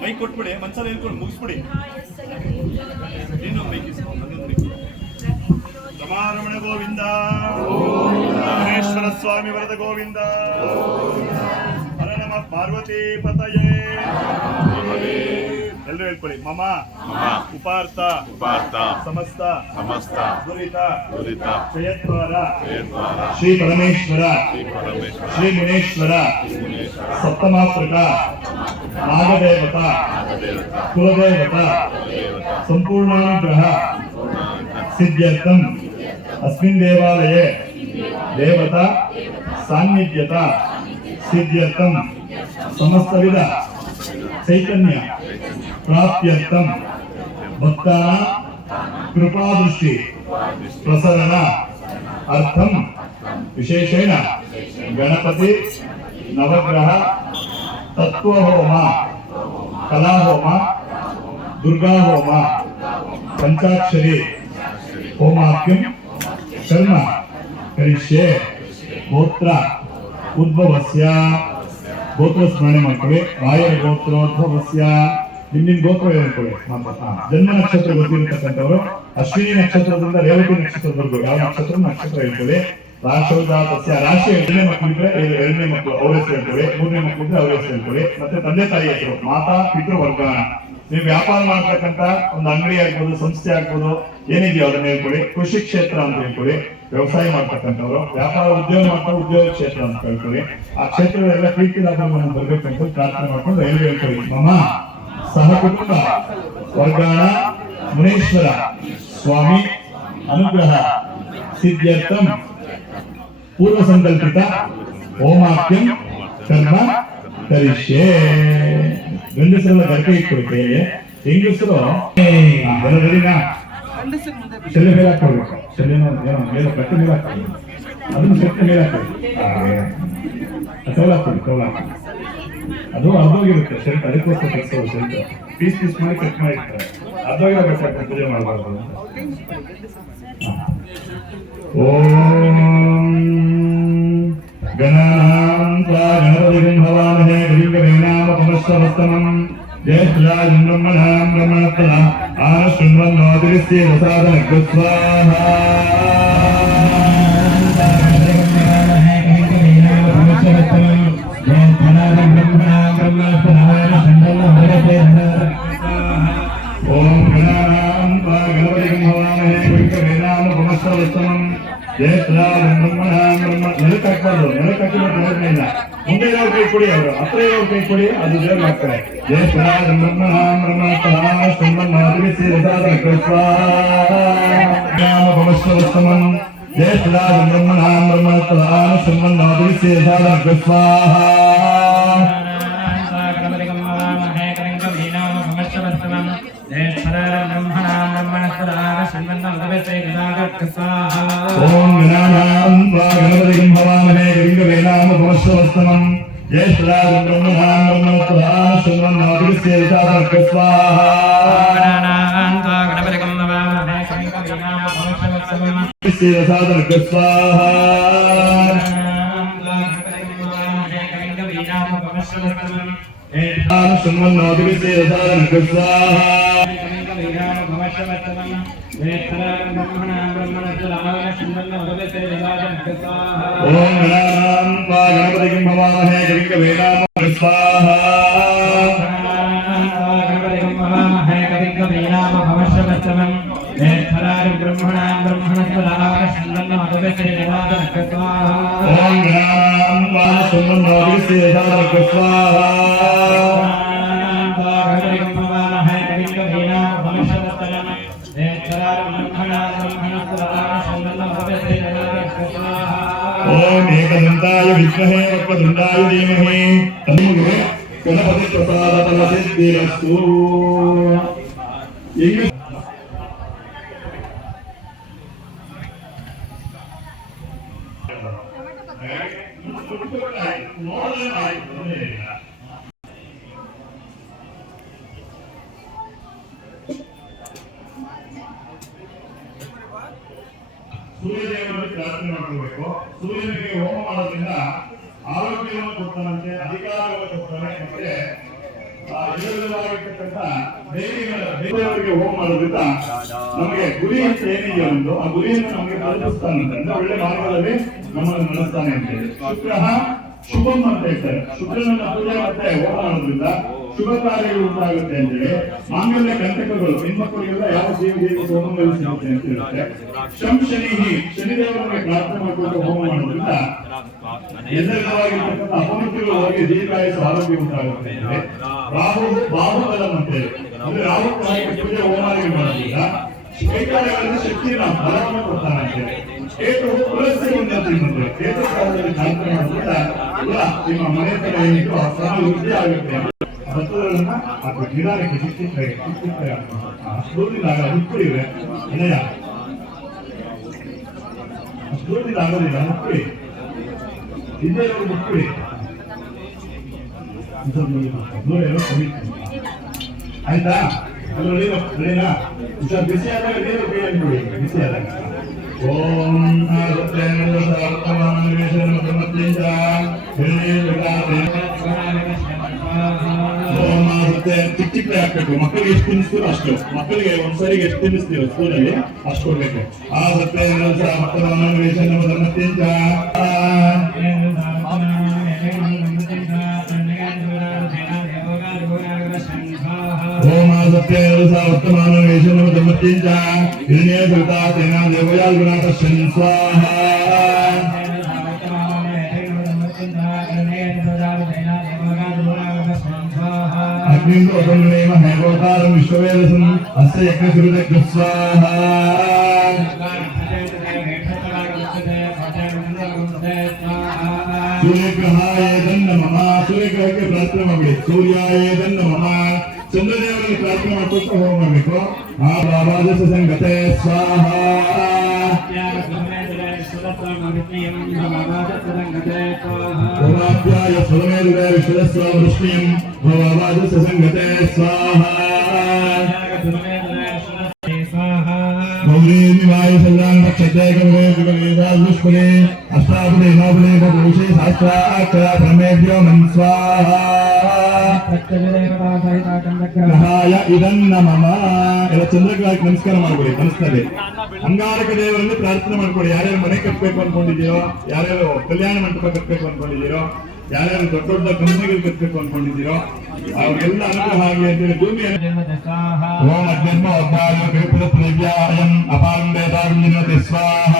ಮೈ ಕೊಟ್ಬಿಡಿ ಮನ್ಸಲ್ಲಿ ಹೇಳ್ಕೊಂಡು ಮುಗಿಸ್ಬಿಡಿ. ರಮಾರಮಣ ಗೋವಿಂದ, ಮಹೇಶ್ವರ ಸ್ವಾಮಿ ವರದ ಗೋವಿಂದ, ಹರ ನಮ ಪಾರ್ವತಿ ಪತಯೇ. ಎಲ್ಲರೂ ಹೇಳ್ಕೊಳ್ಳಿ. ಮಮ ಉಪಾರ್ಥ ಸಮಸ್ತ ದುರಿತ ಜಯದ್ವಾರ ಶ್ರೀ ಪರಮೇಶ್ವರ ಶ್ರೀ ಮುನೇಶ್ವರ ಸಪ್ತಮಾತೃಕ ನಾಗದೇವತ ಕುಲದೇವತ ಸಂಪೂರ್ಣಾನುಗ್ರಹ ಸಿದ್ಧ್ಯರ್ಥಂ ಅಸ್ಮಿನ್ ದೇವಾಲಯೇ ದೇವತಾ ಸಾನ್ನಿಧ್ಯತ ಸಿದ್ಧ್ಯರ್ಥಂ ಸಮಸ್ತವಿಧ ಚೈತನ್ಯ ಪ್ರಾಪ್ತ್ಯರ್ಥಂ ಭಕ್ತಾನಾಂ ಕೃಪಾದೃಷ್ಟಿ ಪ್ರಸರಣ ಅರ್ಥಂ ವಿಶೇಷೇಣ ಗಣಪತಿ ನವಗ್ರಹ ತತ್ವಹೋಮ ಕಲಾಹೋಮ ದುರ್ಗಾಹೋಮ ಪಂಚಾಕ್ಷರಿ ಹೋಮಾಖ್ಯಂ ಕರ್ಮ ಕರಿಷ್ಯೆ. ಗೋತ್ರ ಉದ್ಭವಸ್ಯ ಗೋತ್ರ ಸ್ಮರಣೆ ಮಾಡ್ಕೊಳ್ಳಿ. ರಾಯರ ಗೋತ್ರೋದ್ಭವಸ್ಯ ನಿಮ್ಮ ಗೋತ್ರ ಹೇಳ್ಕೊಳ್ಳಿ. ಜನ್ಮ ನಕ್ಷತ್ರ ಗೊತ್ತಿರತಕ್ಕಂಥವ್ರು ಅಶ್ವಿನಿ ನಕ್ಷತ್ರದಿಂದ ರೇವತಿ ನಕ್ಷತ್ರದವರೆಗೂ ಯಾವ ನಕ್ಷತ್ರ ಹೇಳ್ಕೊಳ್ಳಿ. ರಾಶೋಜಾತಸ್ಯ ರಾಶಿ ಎರಡನೇ ಮಕ್ಕಳಿದ್ರೆ ಎರಡನೇ ಮಕ್ಕಳು ಅವ್ರ ಹೆಸರು ಹೇಳ್ಕೊಳ್ಳಿ. ಮೂರನೇ ಮಕ್ಕಳಿದ್ರೆ ಅವ್ರ ಹೆಸರು ಹೇಳ್ಕೊಳ್ಳಿ. ಮತ್ತೆ ತಂದೆ ತಾಯಿ ಹೆಸರು ಮಾತಾ ಪಿತೃ ವರ್ಗಾನ. ನೀವು ವ್ಯಾಪಾರ ಮಾಡ್ತಕ್ಕಂಥ ಒಂದು ಅಂಗಡಿ ಆಗ್ಬೋದು, ಸಂಸ್ಥೆ ಆಗ್ಬೋದು, ಏನಿದೆಯೋ ಅದನ್ನ ಹೇಳ್ಕೊಳ್ಳಿ. ಕೃಷಿ ಕ್ಷೇತ್ರ ಅಂತ ಹೇಳ್ಕೊಳ್ಳಿ. ವ್ಯವಸಾಯ ಮಾಡ್ತಕ್ಕಂಥವ್ರು ವ್ಯಾಪಾರ ಉದ್ಯೋಗ ಮಾಡ್ತಾರೆ, ಉದ್ಯೋಗ ಕ್ಷೇತ್ರ ಅಂತ ಹೇಳ್ಕೊಳ್ಳಿ. ಆ ಕ್ಷೇತ್ರಗಳೆಲ್ಲ ಪ್ರೀತಿ ಲಾಭವನ್ನು ಬರ್ಬೇಕಂತ ಪ್ರಾರ್ಥನೆ ಮಾಡ್ಕೊಂಡು ಹೇಳ್ಕೊಳ್ಳಿ. ಮಮ ಸಹ ಕುಟುಂಬ ವರ್ಗಾಣ ಮುನೇಶ್ವರ ಸ್ವಾಮಿ ಅನುಗ್ರಹ ಸಿದ್ಧ್ಯರ್ಥಂ ಪೂರ್ವ ಸಂಕಲ್ಪಿತ ಹೋಮಾಖ್ಯಂ ಕರ್ಮ ಕರಿಷ್ಯೆ. ಗಂಡಸರೆಲ್ಲ ಗರ್ಕೆ ಇಟ್ಕೊಳ್ಳಿ ಕೈಯಲ್ಲಿ. ಹೆಂಗಸರು ಶಲ್ಯ ಮೇಲೆ ಹಾಕೊಳ್ಬೇಕು. ಶಲ್ಯನ ಮೇಲೆ ಕಟ್ಟಿ ಮೇಲೆ ಹಾಕೊಳ್ಳಿ. ಅದನ್ನು ಸೆಟ್ ಮೇಲೆ ಹಾಕೊಳ್ಳಿ. ಕೌಲ್ ಹಾಕೊಳ್ಳಿ. ಅದು ಅರ್ಧೋಗಿರುತ್ತೆ ಶರ್ಟ್. ಅದಕ್ಕೋಸ್ಕರ ಕಟ್ಸೋದು ಶರ್ಟ್ ಪೀಸ್ ಮಾಡಿ ಕಟ್ ಮಾಡಿರ್ತಾರೆ. ಅರ್ಧೋಗಿರಬೇಕಾಗ್ತದೆ, ಪೂಜೆ ಮಾಡಬಾರ್ದು. ಓಂ ಗಣಾನಾಂ ತ್ವಾ ಗಣಪತಿಂ ಭವಾಮಹೇ ಕವಿಂ ಕವೀನಾಂ ಉಪಮಶ್ರವಸ್ತಮಂ ಜ್ಯೇಷ್ಠರಾಜಂ ಬ್ರಹ್ಮಣಾಂ ಬ್ರಹ್ಮಣಸ್ಪದ ಆನಶೃಣ್ವನ್ನೋತಿರಿಸ್ಯೇ ವಸಾದನಗ್ರ ಸ್ವಾಹಾ. ಓಂ ಗಣಾನಾಂ ತ್ವಾ ಗಣಪತಿಂ ಭವಾಮಹೇ ಕವಿಂ ಕವೀನಾಂ ಉಪಮಶ್ರವಸ್ತಮಂ ಜ್ಯೇಷ್ಠರಾಜಂ ಬ್ರಹ್ಮಣಾಂ ನೆಲಕ್ಕಾಗ್ಬಾರ್ದು. ನೆಲಕ್ಕಾಕಿರೋ ಪ್ರಯೋಜನ ಇಲ್ಲ. ಮುಂದೆ ಇರೋ ಕೈ ಕೊಡಿ, ಅವರು ಹತ್ರ ಇರೋ ಕೈ ಕೊಡಿ, ಅದು ದೇವ್ರು ಹಾಕ್ತಾರೆ. ಜ್ಯೇಷ್ಠರಾಜಂ ಬ್ರಹ್ಮಣಾಂ ಬ್ರಹ್ಮಣಸ್ಪದಾಶ್ರಮನ್ನಾದಿರಿಸಿ ರಸಾದನಗ್ರ ಸ್ವಾಹಾ. ಜ್ಯೇಷ್ಠರಾಜಂ ಬ್ರಹ್ಮಣಾಂ ಬ್ರಹ್ಮಣಸ್ಪದಾಶ್ರಮನ್ನಾದಿರಿಸಿ ರಸಾದನಗ್ರ ಸ್ವಾಹಾ. ಓಂ ಗಣಾನಾಂ ತ್ವಾ ಗಣಪತಿಂ ಭವಾಮಹೇ ಕವಿಂ ಕವೀನಾಂ ಉಪಮಶ್ರವಸ್ತಮಂ ಜ್ಯೇಷ್ಠರಾಜಂ ಬ್ರಹ್ಮಣಾಂ ಬ್ರಹ್ಮಣಸ್ಪದಾಶ್ರಮನ್ನಾದಿರಿಸಿ ರಸಾದನಗ್ರ ಸ್ವಾಹಾ. ರಸಾದನಗ್ರ ಸ್ವಾಹಾ. ಶೃಣ್ವನ್ನೋತಿರಿಸಿ ರಸಾದನಗ್ರ ಸ್ವಾಹಾ. ಓಂ ಗಣಾನಾಂ ತ್ವಾ ಗಣಪತಿಂ ಭವಾಮಹೇ ಕವಿಂ ಕವೀನಾಂ ಸ್ವಾಹಾ. ಓಂ ಗಣಾನಾಂ ತ್ವಾ ಶೃಣ್ವನ್ನೋತಿರಿಸಿ ರಸಾದನಗ್ರ ಸ್ವಾಹಾ. ಓಂ ಏಕದಂತಾಯ ವಿದ್ಮಹೇ ವಕ್ರತುಂಡಾಯ ಧೀಮಹಿ ತನ್ನೋ ಗಣಪತಿ ಪ್ರಸಾದ ಸಿದ್ಧಿರಸ್ತು. ಸೂರ್ಯದೇವರನ್ನು ಪ್ರಾರ್ಥನೆ ಮಾಡ್ಕೊಳ್ಬೇಕು. ಸೂರ್ಯನಿಗೆ ಹೋಮ ಮಾಡೋದ್ರಿಂದ ಆರೋಗ್ಯವನ್ನು ಕೊಡ್ತಾನಂತೆ, ಅಧಿಕಾರವನ್ನು ಕೊಡ್ತಾನೆ, ಮತ್ತೆ ವಿಧವಾಗಿರ್ತಕ್ಕಂಥ ದೇವರಿಗೆ ಹೋಮ ಮಾಡೋದ್ರಿಂದ ನಮಗೆ ಗುರಿ ಅಂತ ಏನಿದೆಯೋ ಒಂದು ಆ ಗುರಿಯನ್ನು ನಮಗೆ ತಲುಪಿಸ್ತಾನಂತೆ, ಅಂದ್ರೆ ಒಳ್ಳೆ ಮಾರ್ಗದಲ್ಲಿ ನಮ್ಮನ್ನು ನಡೆಸ್ತಾನೆ ಅಂತ ಹೇಳಿ. ಶುಕ್ರ ಶುಭಂ ಅಂತ ಹೇಳ್ತಾರೆ. ಶುಕ್ರನನ್ನ ಪೂಜೆ ಮತ್ತೆ ಹೋಮ ಮಾಡೋದ್ರಿಂದ ಶುಭ ಕಾರ್ಯಗಳು ಉಂಟಾಗುತ್ತೆ ಅಂತ ಹೇಳಿ. ಮಾಂಗಲ್ಯ ಕಂಟಕಗಳು ಹೆಣ್ಮಕ್ಕಳಿಗೆಲ್ಲ ಯಾವ ದೇವಿಗೆ ಹೋಮಗಳು ಸಿಗುತ್ತೆ ಅಂತ ಹೇಳುತ್ತೆ. ಶನಿದೇವರಿಗೆ ಪ್ರಾರ್ಥನೆ ಮಾಡಿಕೊಂಡು ಹೋಮ ಮಾಡೋದ್ರಿಂದ ಎಲ್ಲರಿಗಿರ್ತಕ್ಕಂಥ ಅಪಮೃತ್ಯುಗಳು ಹೋಗಿ ದೀರ್ಘಾಯಸ್ಸು ಆರೋಗ್ಯ ಉಂಟಾಗುತ್ತೆ ಅಂತ ಹೇಳಿ. ಬಾಹುಬಲಂ ಅಂತ ಹೇಳಿ, ಅಂದ್ರೆ ರಾಹು ಪೂಜೆ ಹೋಮಾದಿಗಳು ಮಾಡೋದ್ರಿಂದ ಕೈಕಾಲಗಳಲ್ಲಿ ಶಕ್ತಿನ ಬಲವನ್ನು ಕೊಡ್ತಾನೆ ಅಂತ ಹೇಳಿ. ಕೇತು ತುಳಸಿ ಉನ್ನತಿ ಕೇತು ಕಾಲದಲ್ಲಿ ಪ್ರಾರ್ಥನೆ ಮಾಡೋದ್ರಿಂದ ನಿಮ್ಮ ಮನೆ ಕಡೆ ವೃದ್ಧಿ ಆಗುತ್ತೆ. ಭಕ್ತಗಳನ್ನ ಅಥವಾ ಗಿಡಕ್ಕೆ ಚಿಕ್ಕಿದ್ರೆ ಅಷ್ಟೋದಿದಾಗ ಹುಟ್ಟಿವೆ ವಿನಯ ಅಷ್ಟೋದಿದ ಆಗೋದಿಲ್ಲ. ಹುಟ್ಟಿ ಹಿಂದೆ ಹುಟ್ಟಿ ಆಯ್ತಾ? ಅದರಲ್ಲಿ ಹುಷಾರ್ ಬಿಸಿ ಆದಾಗ ನೀರು ಬೇರೆ ಕೊಡಿ. ಬಿಸಿ ಆದಾಗ ಓಂ ಚಿಕ್ಕ ಚಿಕ್ಕ ಹಾಕ್ಬೇಕು. ಮಕ್ಕಳಿಗೆ ಎಷ್ಟು ತಿನ್ನಿಸ್ತೀರೋ ಅಷ್ಟು, ಮಕ್ಕಳಿಗೆ ಒಂದ್ಸರಿಗೆ ಎಷ್ಟು ತಿನ್ನಿಸ್ತೀರೋ ಸ್ಕೂಲಲ್ಲಿ ಅಷ್ಟು ಕೊಡ್ಬೇಕು. ಆ ಸತ್ಯ ಓಂ ಸತ್ಯ ವರ್ತಮಾನ ವೇಷನ ಧರ್ಮತ್ಯಂಚ ಹಿರಣ್ಯ ಧೃತಾ ತೇನ ದೇವಯಾಲ್ ಗುಣಾಕರ್ಷನ್ ಸ್ವಾಹ. ಅಗ್ನಿಗೋತಾರಂ ವಿಶ್ವವೇದಸಂ ಅಸ್ಯ ಯಜ್ಞ ಸ್ವಾಹ. ಸೂರ್ಯಗ್ರಹಾಯ ನಮಃ. ಸೂರ್ಯಗ್ರಹಕ್ಕೆ ಪ್ರಾರ್ಥನೆ ಮಾಡಬೇಡಿ. ಸೂರ್ಯಾಯ ನಮಃ. ಚಂದ್ರದೇವರಿಗೆ ಪ್ರಾರ್ಥನೆ ಮಾಡ್ಕೊಟ್ಟು ಹೋಮ ಮಾಡಬೇಕು. ಆ ಬಾಬಾದಸ ಸಂಗತೆ ಸ್ವಾಹ. ಓಮಾಭ್ಯಾಯ ಸ್ವಮೇಧುರ ವಿಶ್ವಸ್ವ ವೃಷ್ಣಿಯಂ ಬಾಬಾದಸ ಸಂಗತೆ ಸ್ವಾಹ. ಗೌರೀ ನಿವಾಯ ಸಲ್ಲಾಂ ರಕ್ಷತೆ ಗೌರೇ ಜುಗವೇದಾದುಷ್ಪದೇ ಅಷ್ಟಾಪದೇ ನವಪದೇ ಬಹುಶೇ ಸಹಸ್ರಾಕ್ಷರ ಬ್ರಹ್ಮೇಭ್ಯೋ ನಂ ಸ್ವಾಹ. ಗ್ರಹಾಯ ಇದನ್ನ ಮಮ. ಎಲ್ಲ ಚಂದ್ರಗ್ರಹಕ್ಕೆ ನಮಸ್ಕಾರ ಮಾಡ್ಕೊಳ್ಳಿ ಮನಸ್ಸಿನಲ್ಲಿ. ಅಂಗಾರಕ ದೇವರಲ್ಲಿ ಪ್ರಾರ್ಥನೆ ಮಾಡ್ಕೊಳ್ಳಿ. ಯಾರ್ಯಾರು ಮನೆ ಕಟ್ಟಬೇಕು ಅನ್ಕೊಂಡಿದ್ದೀರೋ, ಯಾರ್ಯಾರು ಕಲ್ಯಾಣ ಮಂಟಪ ಕಟ್ಟಬೇಕು ಅನ್ಕೊಂಡಿದ್ದೀರೋ, ಯಾರ್ಯಾರು ದೊಡ್ಡ ದೊಡ್ಡ ಕಂಪನಿಗಳು ಕಟ್ಟಬೇಕು ಅನ್ಕೊಂಡಿದ್ದೀರೋ ಅವ್ರಿಗೆಲ್ಲ ಅನುಗ್ರಹ ಆಗಿ ಅಂತೇಳಿ ಭೂಮಿಯನ್ನು ಓಂ ಅಧ್ಯರ್ಮ ಒಬ್ಬಾಯ ಕೃಪದ ಪ್ರೇವ್ಯಾಯಂ ಅಪಾರಂಭೇದಾಗುಂಜಿನತೆ ಸ್ವಾಹ.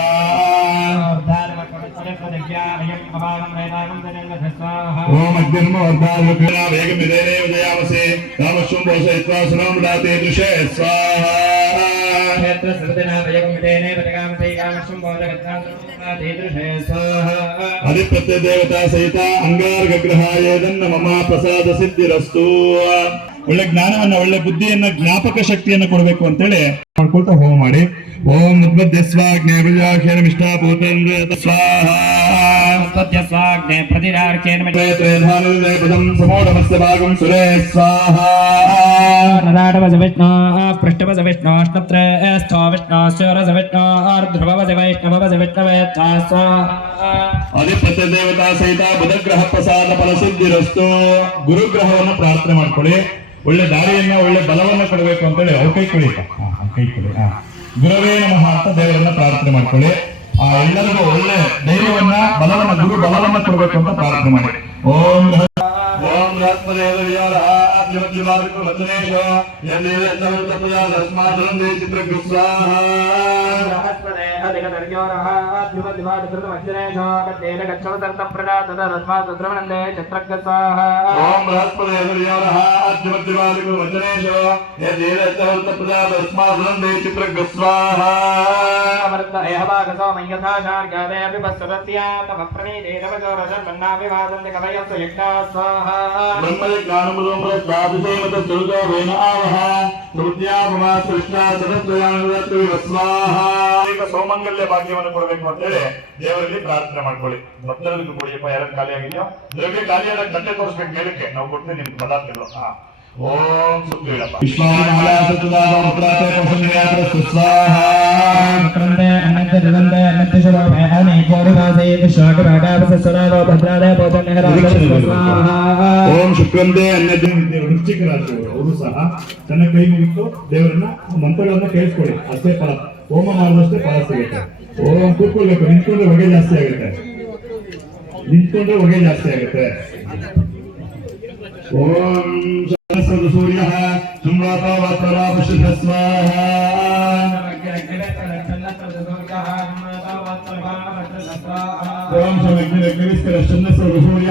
ಓಂ ಅಧ್ಯರ್ಮ ಒಬ್ಬಾಯ ವೇಗಮಿದೇನೇ ಉದಯಾವಸೆ ರಾಮಶುಂಭೋಷಯಿತ್ವಾ ಸುನಾಮೃತಾತೆ ದೃಶೇ ಸ್ವಾಹ. ಅಧಿಪತ್ಯ ದೇವತಾ ಸಹಿತ ಅಂಗಾರ್ಗ ಗ್ರಹಾಯ ಮಮ ಪ್ರಸಾದ ಸಿದ್ಧಿರಸ್ತು. ಒಳ್ಳೆ ಜ್ಞಾನವನ್ನ, ಒಳ್ಳೆ ಬುದ್ಧಿಯನ್ನ, ಜ್ಞಾಪಕ ಶಕ್ತಿಯನ್ನ ಕೊಡಬೇಕು ಅಂತೇಳಿ ಮಾಡ್ಕೊಳ್ತಾ ಹೋಮ ಮಾಡಿ. ಓಂ ಉದ್ಬದ್ಧ ಸ್ವಾಗ್ನೇ ಪ್ರಜಾಕ್ಷೇಣ ಮಿಷ್ಟಾಪೂತೇಂದ್ರ ಸ್ವಾಹ. ಸಮೋಢಮಸ್ತಭಾಗಂ ಸುರೇ ಸ್ವಾಹ. ನರಾಟವಸ ವಿಷ್ಣು ಪೃಷ್ಠವಸ ವಿಷ್ಣು ಅಷ್ಟತ್ರ ಸ್ಥೋ ವಿಷ್ಣು ಸ್ವರಸ ವಿಷ್ಣು ಧ್ರುವವಸ ವೈಷ್ಣವವಸ ವಿಷ್ಣವೇ ಸ್ವಾಹ. ಅಧಿಪತ್ಯ ದೇವತಾ ಸಹಿತ ಬುಧಗ್ರಹ ಪ್ರಸಾದ ಫಲ ಸಿದ್ಧಿರಸ್ತು. ಗುರುಗ್ರಹವನ್ನು ಪ್ರಾರ್ಥನೆ ಮಾಡ್ಕೊಳ್ಳಿ. ಒಳ್ಳೆ ದಾರಿಯನ್ನ, ಒಳ್ಳೆ ಬಲವನ್ನ ಕೊಡಬೇಕು ಅಂತೇಳಿ ಅವ್ರ ಕೈ ಕೊಡಿ. ಗುರುವೇ ನಮಃ ಅಂತ ದೇವರನ್ನ ಪ್ರಾರ್ಥನೆ ಮಾಡ್ಕೊಳ್ಳಿ. ಎಲ್ಲರಿಗೂ ಒಳ್ಳೆ ಧೈರ್ಯವನ್ನ, ಬಲವನ್ನ, ಗುರು ಬಲವನ್ನ ಕೊಡಬೇಕು ಅಂತ ಪ್ರಾರ್ಥನೆ ಮಾಡಿ. ಓಂ ಓಂ ಸೌಮಂಗಲ್ಯ ಭಾಗ್ಯವನ್ನು ಕೊಡಬೇಕು ಅಂತೇಳಿ ದೇವರಲ್ಲಿ ಪ್ರಾರ್ಥನೆ ಮಾಡ್ಕೊಳ್ಳಿ. ಭಕ್ತರಿಗೂ ಕೊಡಿಯಪ್ಪ, ಯಾರು ಖಾಲಿ ಆಗಿದೆಯೋ ದ್ರವ್ಯ ಖಾಲಿಯಾದ ಗಂಟೆ ತೋರಿಸ್ಬೇಕು ಮೇಲಕ್ಕೆ, ನಾವು ಕೊಡ್ತೀವಿ ನಿಮ್ಗೆ ಪದಾರ್ಥಗಳು. ಓಂ ಸುಖೇಳಪ್ಪ ವಿಶ್ವಾಮಾಲಾ ಸತುದಾವ ಉತ್ರಾತೆ ಪಸನ್ಯಾತ್ರ ಸ್ವಾಹಾ ಮಕರಂದೆ ಅನಂತ ಜಗಂದೆ ಅನಂತ ಶುಭಮೇ ಅನೇ ಕೋರಿವಾಸೇ ವಿಶ್ವಾಕ ಭಾಗವಸಸರಾವ ಭದ್ರಾಲಯ ಓಂ ಶುಕ್ರಂದೇ ಅನ್ಯ ವೃಶ್ಚಿಕ ರಾಶಿಯವರು ಅವರು ಸಹ ತನ್ನ ಕೈ ಮುಗಿತು ದೇವರನ್ನ ಮಂತ್ರಗಳನ್ನ ಕೇಳಿಸ್ಕೊಳ್ಳಿ ಅಷ್ಟೇ ಫಲ ಹೋಮ ಮಾಡಿದಷ್ಟೇ ಫಲ ಸಿಗುತ್ತೆ ಓಂ ಕೂತ್ಕೊಳ್ಬೇಕು ನಿಂತ್ಕೊಂಡ್ರೆ ಹೊಗೆ ಜಾಸ್ತಿ ಆಗುತ್ತೆ ಓಂ ಸಹಸ್ರ ಸೂರ್ಯ ಸ್ವಾಹ ಓಂ ಸೂರ್ಯ